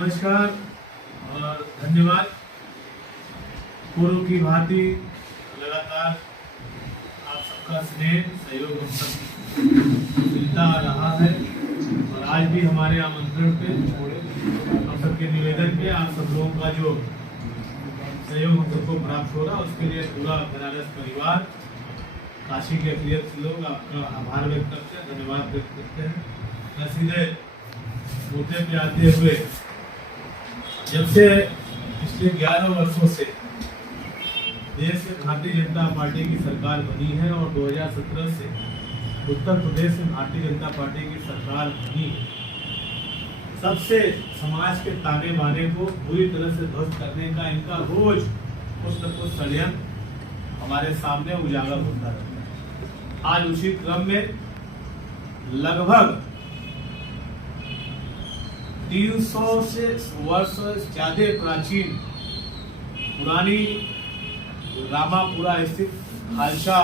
नमस्कार और धन्यवाद। पूर्व की भांति लगातार आप सबका स्नेह सहयोग हम सब मिलता रहा है और आज भी हमारे आमंत्रण पे हम सबके निवेदन पे आप सब लोगों का जो सहयोग हम सबको प्राप्त हो रहा है उसके लिए पूरा बनारस परिवार, काशी के अखिलेश लोग आपका आभार व्यक्त करते हैं, धन्यवाद व्यक्त करते हैं। मैं सीधे मुद्दे पे आते हुए, जब से पिछले 11 वर्षों से देश में भारतीय जनता पार्टी की सरकार बनी है और 2017 से उत्तर प्रदेश में भारतीय जनता पार्टी की सरकार बनी है, सबसे समाज के ताने बाने को पूरी तरह से ध्वस्त करने का इनका रोज कुछ न कुछ षड्यंत्र हमारे सामने उजागर होता रहता है। आज उसी क्रम में लगभग 300 वर्ष से ज्यादा प्राचीन पुरानी रामापुरा स्थित खालसा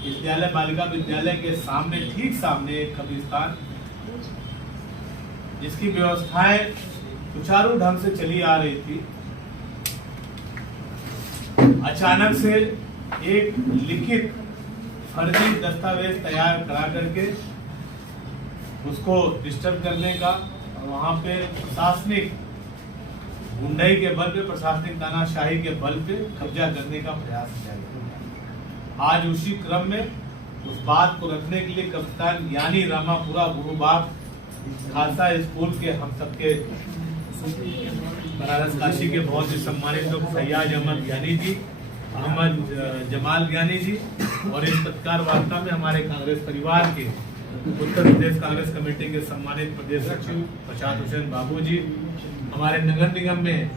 विद्यालय बालिका विद्यालय के सामने, ठीक सामने एक कब्रिस्तान, जिसकी व्यवस्थाएं सुचारू ढंग से चली आ रही थी, अचानक से एक लिखित फर्जी दस्तावेज तैयार करा करके उसको डिस्टर्ब करने का, वहां पे प्रशासनिक गुंडाई के बल पे, प्रशासनिक तानाशाही के बल पे कब्जा करने का प्रयास किया गया। आज उसी क्रम में उस बात को रखने के लिए कप्तान यानी रामापुरा गुरुबाग खालसा स्कूल के हम सबके बनारस काशी के बहुत ही सम्मानित लोग सैयद अहमद ज्ञानी जी, अहमद जमाल ज्ञानी जी और इस पत्रकार वार्ता में हमारे कांग्रेस परिवार के उत्तर प्रदेश कांग्रेस कमेटी के सम्मानित प्रदेश सचिव प्रशांत हुसैन बाबू जी, हमारे नगर निगम में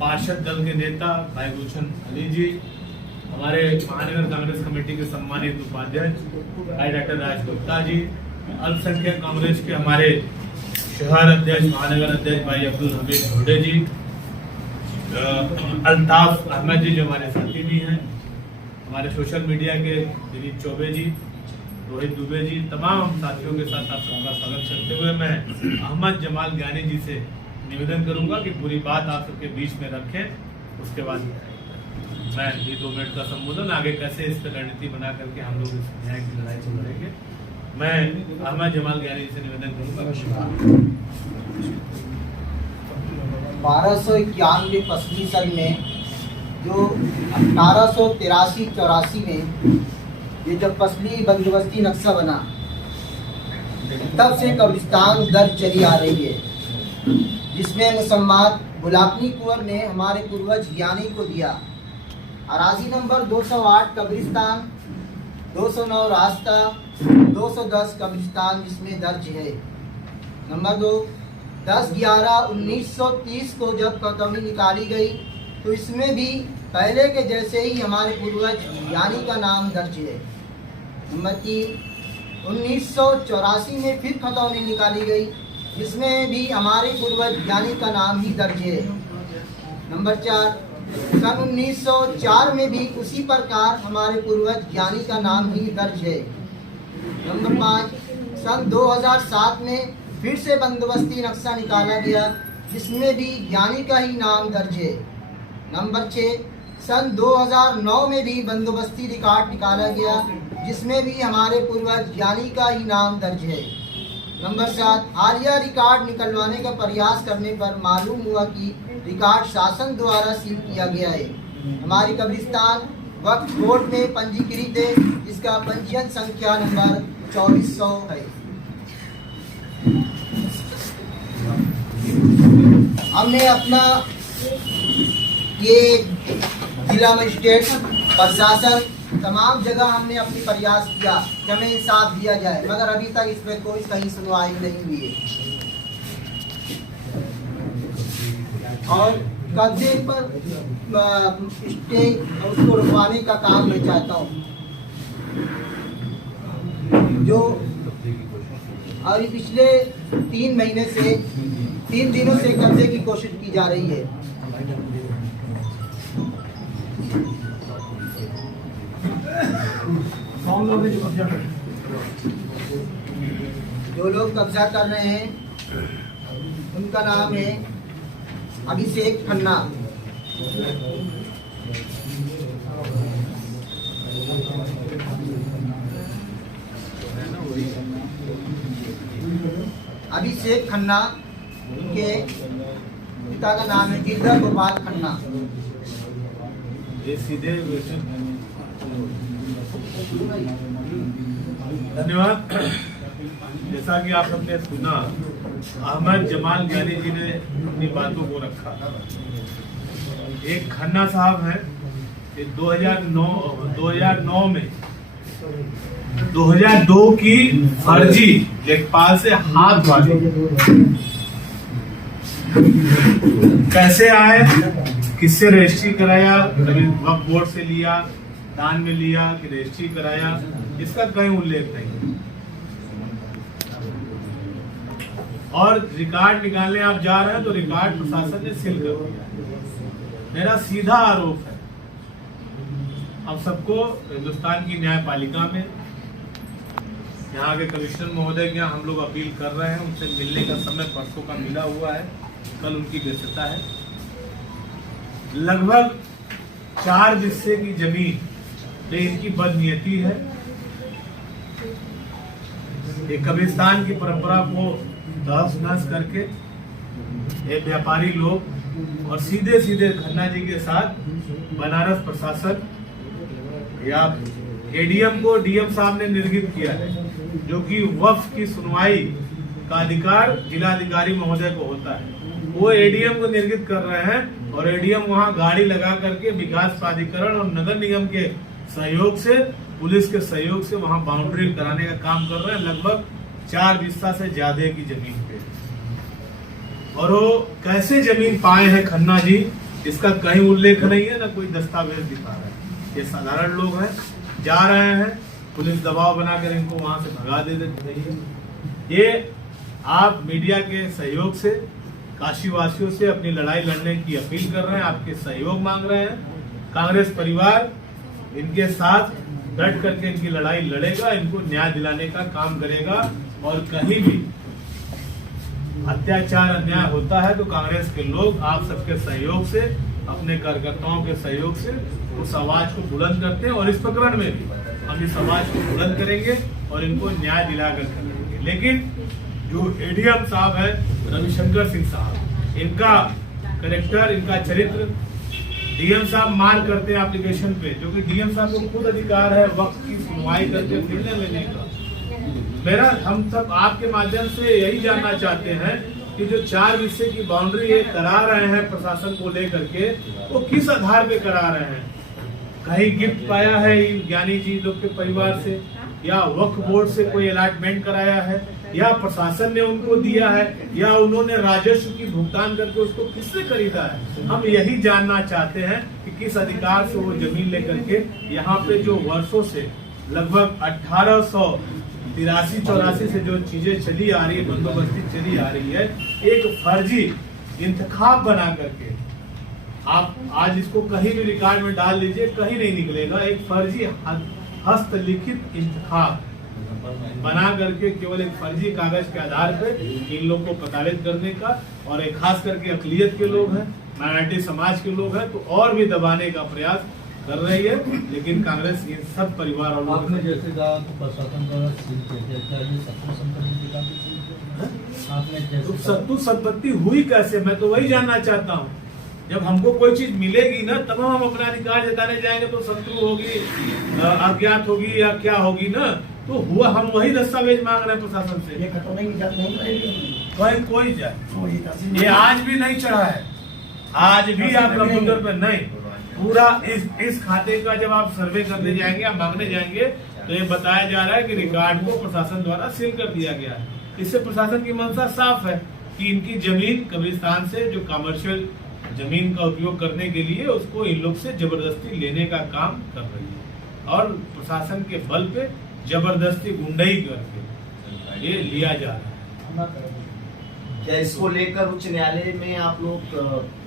पार्षद दल के नेता भाई गुलशन अली जी, हमारे महानगर कांग्रेस कमेटी के सम्मानित उपाध्यक्ष भाई डॉक्टर राज गुप्ता जी, अल्पसंख्यक कांग्रेस के हमारे शहर अध्यक्ष महानगर अध्यक्ष भाई अब्दुल हमीद घोड़े जी, अल्ताफ अहमद जी जो हमारे साथी भी हैं, हमारे सोशल मीडिया के दिलीप चौबे जी, रोहित दुबे जी, तमाम साथियों के साथ आप सबका स्वागत करते हुए मैं अहमद जमाल ज्ञानी जी से निवेदन करूंगा कि पूरी बात आप सबके बीच में रखें। उसके बाद मैं ये 2 मिनट का संबोधन आगे कैसे इस पर रणनीति बना करके हम लोग इस न्याय की लड़ाई को लड़ेंगे। मैं अहमद जमाल ज्ञानी जी से निवेदन करूंगा। 1291 पश्चिमी सन में जो 1883-84 में ये जब पसली बंदोबस्ती नक्शा बना, तब से कब्रिस्तान दर्ज चली आ रही है, जिसमें मुसम्मात गुलाबनी कुंवर ने हमारे पूर्वज ज्ञानी को दिया। अराजी नंबर 208 कब्रिस्तान, 209 रास्ता, 210 कब्रिस्तान जिसमें दर्ज है। नंबर 2, 10/11/1930 को जब खतौनी निकाली गई तो इसमें भी पहले के जैसे ही हमारे पूर्वज ज्ञानी का नाम दर्ज है। नंबर 3, 1984 में फिर खतौनी निकाली गई, जिसमें भी हमारे पूर्वज ज्ञानी का नाम ही दर्ज है। नंबर 4, सन 1904 में भी उसी प्रकार हमारे पूर्वज ज्ञानी का नाम ही दर्ज है। नंबर 5, सन 2007 में फिर से बंदोबस्ती नक्शा निकाला गया, जिसमें भी ज्ञानी का ही नाम दर्ज है। नंबर 6, सन 2009 में भी बंदोबस्ती रिकॉर्ड निकाला गया, जिसमें भी हमारे पूर्वज ज्ञानी का ही नाम दर्ज है। नंबर 7, हालिया रिकॉर्ड निकलवाने का प्रयास करने पर मालूम हुआ कि रिकॉर्ड शासन द्वारा सील किया गया है। हमारी कब्रिस्तान वक्फ बोर्ड में पंजीकृत है, जिसका पंजीयन संख्या नंबर 2400 है। हमने अपना ये जिला मजिस्ट्रेट, प्रशासन, तमाम जगह हमने अपनी प्रयास किया कि हमें इंसाफ दिया जाए, मगर अभी तक इस पर कोई कहीं सुनवाई नहीं हुई है। और कब्जे पर स्टे उसको रुकवाने का काम मैं चाहता हूँ, जो और पिछले 3 महीने से 3 दिनों से कब्जे की कोशिश की जा रही है। जो लोग कब्जा कर रहे हैं उनका नाम है अभिषेक खन्ना। अभिषेक खन्ना के पिता का नाम है गिरधर गोपाल खन्ना। ये सीधे धन्यवाद। जैसा कि आप सबने सुना, अहमद जमाल ज्ञानी जी ने अपनी बातों को रखा। एक खन्ना साहब हैं, 2009 में 2002 की फर्जी लेखपाल से हाथ वाली कैसे आए, किससे रजिस्ट्री कराया, कभी वक्फ बोर्ड से लिया, दान में लिया कि रजिस्ट्री कराया, इसका कहीं उल्लेख नहीं। और रिकॉर्ड निकालने आप जा रहे हैं तो रिकॉर्ड प्रशासन ने सील कर दिया। मेरा सीधा आरोप है, हम सबको हिंदुस्तान की न्यायपालिका में यहाँ के कमिश्नर महोदय के हम लोग अपील कर रहे हैं, उनसे मिलने का समय परसों का मिला हुआ है, कल उनकी व्यस्तता है। लगभग 4 हिस्से की जमीन में इनकी बदनीयती है। एक कब्रिस्तान की परंपरा को तहस नहस करके ये व्यापारी लोग और सीधे सीधे खन्ना जी के साथ बनारस प्रशासन या एडीएम को डीएम साहब ने निर्गित किया है, जो कि वक्फ की सुनवाई का अधिकार जिलाधिकारी महोदय को होता है। वो एडीएम को निर्गित कर रहे हैं और एडीएम वहां गाड़ी लगा करके विकास प्राधिकरण और नगर निगम के सहयोग से, पुलिस के सहयोग से वहां बाउंड्री कराने का काम कर रहे हैं, लगभग 4 बिस्सा से ज्यादा की जमीन पे। और वो कैसे जमीन पाए हैं खन्ना जी, इसका कहीं उल्लेख नहीं है, ना कोई दस्तावेज दिखा रहा है। ये साधारण लोग हैं, जा रहे हैं, पुलिस दबाव बनाकर इनको वहां से भगा दे देती है। ये आप मीडिया के सहयोग से काशी वासियों से अपनी लड़ाई लड़ने की अपील कर रहे हैं, आपके सहयोग मांग रहे हैं। कांग्रेस परिवार इनके साथ डट करके इनकी लड़ाई लड़ेगा, इनको न्याय दिलाने का काम करेगा। और कहीं भी अत्याचार अन्याय होता है तो कांग्रेस के लोग आप सबके सहयोग से, अपने कार्यकर्ताओं के सहयोग से उस आवाज को बुलंद करते हैं। और इस प्रकरण में भी हम इस आवाज को बुलंद करेंगे और इनको न्याय दिलाकर करेंगे। लेकिन जो एडीएम साहब है रविशंकर सिंह साहब, इनका कैरेक्टर, इनका चरित्र, डीएम साहब मार करते हैं एप्लीकेशन पे, जो कि डीएम साहब को खुद अधिकार है वक्त की सुनवाई करके निर्णय लेने का। मेरा हम सब आपके माध्यम से यही जानना चाहते हैं कि जो 4 हिस्से की बाउंड्री ये करा रहे हैं प्रशासन को लेकर के, वो किस आधार पे करा रहे हैं? कहीं गिफ्ट पाया है इन ज्ञानी जी लोग के परिवार से, या वक्फ बोर्ड से कोई अलॉटमेंट कराया है, या प्रशासन ने उनको दिया है, या उन्होंने राजस्व की भुगतान करके उसको किससे खरीदा है? हम यही जानना चाहते हैं कि किस अधिकार से वो जमीन लेकर के यहाँ पे जो वर्षों से लगभग 1883-84 से जो चीजें चली आ रही है, बंदोबस्ती चली आ रही है, एक फर्जी इंतखाब बना करके आप आज इसको कहीं भी रिकॉर्ड में डाल लीजिए, कहीं नहीं निकलेगा। एक फर्जी हस्तलिखित इंतखाब बना करके केवल एक फर्जी कागज के आधार पर इन लोग को प्रताड़ित करने का, और एक खास करके अकलियत के लोग हैं, माइनॉरिटी समाज के लोग हैं, तो और भी दबाने का प्रयास कर रही है। लेकिन कांग्रेस इन सब परिवार और आपने जैसे कहा तो प्रशासन द्वारा सील किया गया, क्या ये सत्ता संपत्ति का भी सील किया? आपने जैसे सत्तू संपत्ति हुई कैसे, मैं तो वही जानना चाहता हूँ। जब हमको कोई चीज मिलेगी ना, तब हम अपना अधिकार जताने जाएंगे तो शत्रु होगी, अज्ञात होगी या क्या होगी ना, तो हुआ। हम वही दस्तावेज मांग रहे हैं प्रशासन से। ये खतौनी की जांच नहीं करेगी, कोई जाए, ये आज भी नहीं चढ़ा है, आज भी आप कंप्यूटर पे नहीं। पूरा इस खाते का जब आप सर्वे करने जाएंगे या मांगने जाएंगे तो ये बताया जा रहा है कि रिकॉर्ड को प्रशासन द्वारा सील कर दिया गया है। इससे प्रशासन की मंशा साफ है कि इनकी जमीन कब्रिस्तान से जो कमर्शियल जमीन का उपयोग करने के लिए उसको इन लोग से जबरदस्ती लेने का काम कर रही है, और प्रशासन के बल पे जबरदस्ती गुंडाई करके ये लिया जा रहा है। क्या इसको लेकर उच्च न्यायालय में आप लोग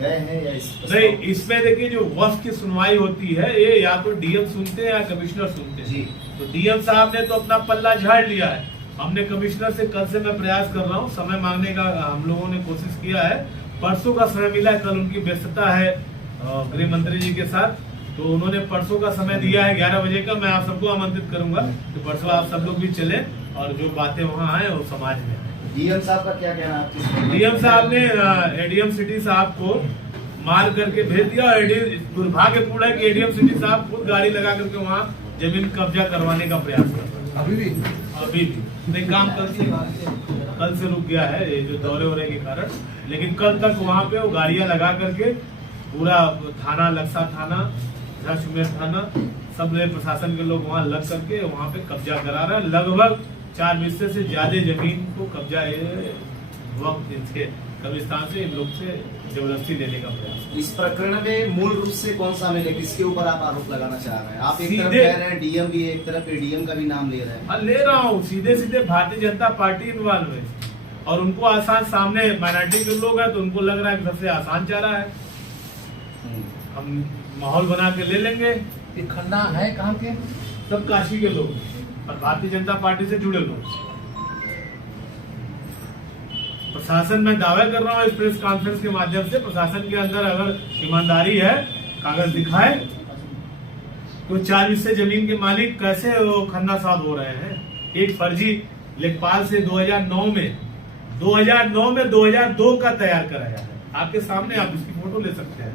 गए हैं या नहीं? इसमें देखिए, जो वक्फ की सुनवाई होती है ये या तो डीएम सुनते हैं या कमिश्नर सुनते हैं जी। तो डीएम साहब ने तो अपना पल्ला झाड़ लिया है। हमने कमिश्नर से कल से मैं प्रयास कर रहा हूँ, समय मांगने का हम लोगों ने कोशिश किया है, परसों का समय मिला है, कल उनकी व्यस्तता है गृह मंत्री जी के साथ, तो उन्होंने परसों का समय दिया है 11 बजे का। मैं आप सबको आमंत्रित करूंगा तो परसों आप सब लोग भी चले और जो बातें वहाँ आए वो समाज में आए। डीएम साहब का क्या कहना है? डीएम साहब ने एडीएम सिटी साहब को मार करके भेज दिया और दुर्भाग्यपूर्ण है कि एडीएम सिटी साहब खुद गाड़ी लगा करके वहाँ जमीन कब्जा करवाने का प्रयास कर रहे हैं। अभी भी नहीं, काम कल से रुक गया है ये जो दौरे के कारण, लेकिन कल तक वहाँ पे वो गाड़ियां लगा करके पूरा थाना, लक्सा थाना, झुमेर थाना, सब प्रशासन के लोग वहाँ लग करके वहाँ पे कब्जा करा रहे हैं। लगभग 4 हिस्से से ज्यादा जमीन को कब्जा वक्त इनके कब्रिस्तान से इन लोग से जबरदस्ती लेने का प्रयास। इस प्रकरण में मूल रूप से कौन सा है, किसके ऊपर आप आरोप लगाना चाह रहे हैं? आप एक तरफ सीधे- कह रहे हैं डीएम भी, एक तरफ एडीएम का भी नाम ले रहे हैं। हाँ, ले रहा हूँ, सीधे सीधे भारतीय जनता पार्टी इन्वॉल्व है और उनको आसान, सामने माइनॉरिटी के लोग हैं तो उनको लग रहा है कि सबसे आसान चारा है, हम माहौल बना के ले लेंगे। ये खन्ना है कहाँ के? सब काशी के लोग और भारतीय जनता पार्टी से जुड़े लोग। प्रशासन, मैं दावा कर रहा हूँ इस प्रेस कॉन्फ्रेंस के माध्यम से, प्रशासन के अंदर अगर ईमानदारी है, कागज दिखाए तो 4 हिस्से जमीन के मालिक कैसे वो खन्ना साहब हो रहे हैं। एक फर्जी लेखपाल से 2009 में 2002 का तैयार कराया है, आपके सामने, आप इसकी फोटो ले सकते हैं।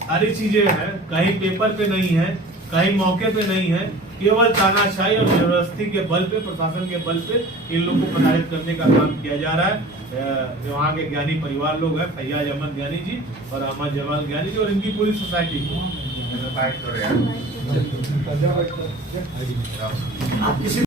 सारी चीजें हैं, कहीं पेपर पे नहीं है, कहीं मौके पे नहीं है, केवल तानाशाही और जबरदस्ती के बल पे, प्रशासन के बल पे इन लोगों को प्रताड़ित करने का काम किया जा रहा है। जो वहाँ के ज्ञानी परिवार लोग हैं, फैयाज अहमद ज्ञानी जी और अहमद जमाल ज्ञानी जी और इनकी पूरी सोसाइटी को। आप किसी